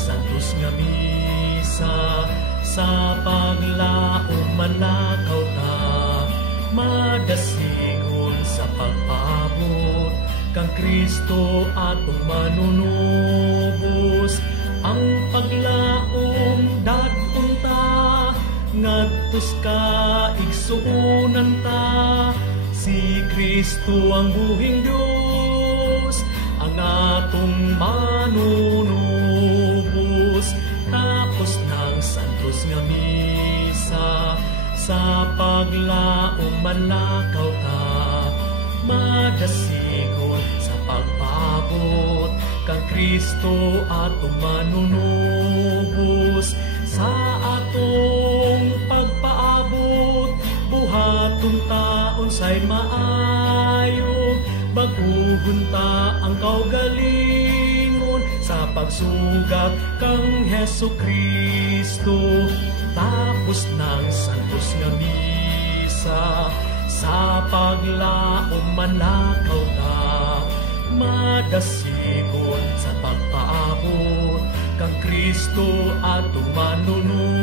santos nga misa, sa paglaom manakaw ta, madasigon sa pagpaabot, kang Kristo atong manunubos, ang paglaom dadon ta, ngadtos ka igsuunan ta, si Kristo ang buhing Diyos, ang atong manunubos. Tapos ng santos nga misa, sa paglaom manakaw ta, madasigon sa pagpaabot, kang Kristo atong manunubos, sa atong pagpaabot, buhaton taon sa'y maayo, baguhon ta ang kaugalingon, sa pagsugat kang Hesu Kristo. Tapos ng santos nga misa, sa paglaom manakaw ta, madasigon sa pagpaabot, kang Kristo atong manunubos,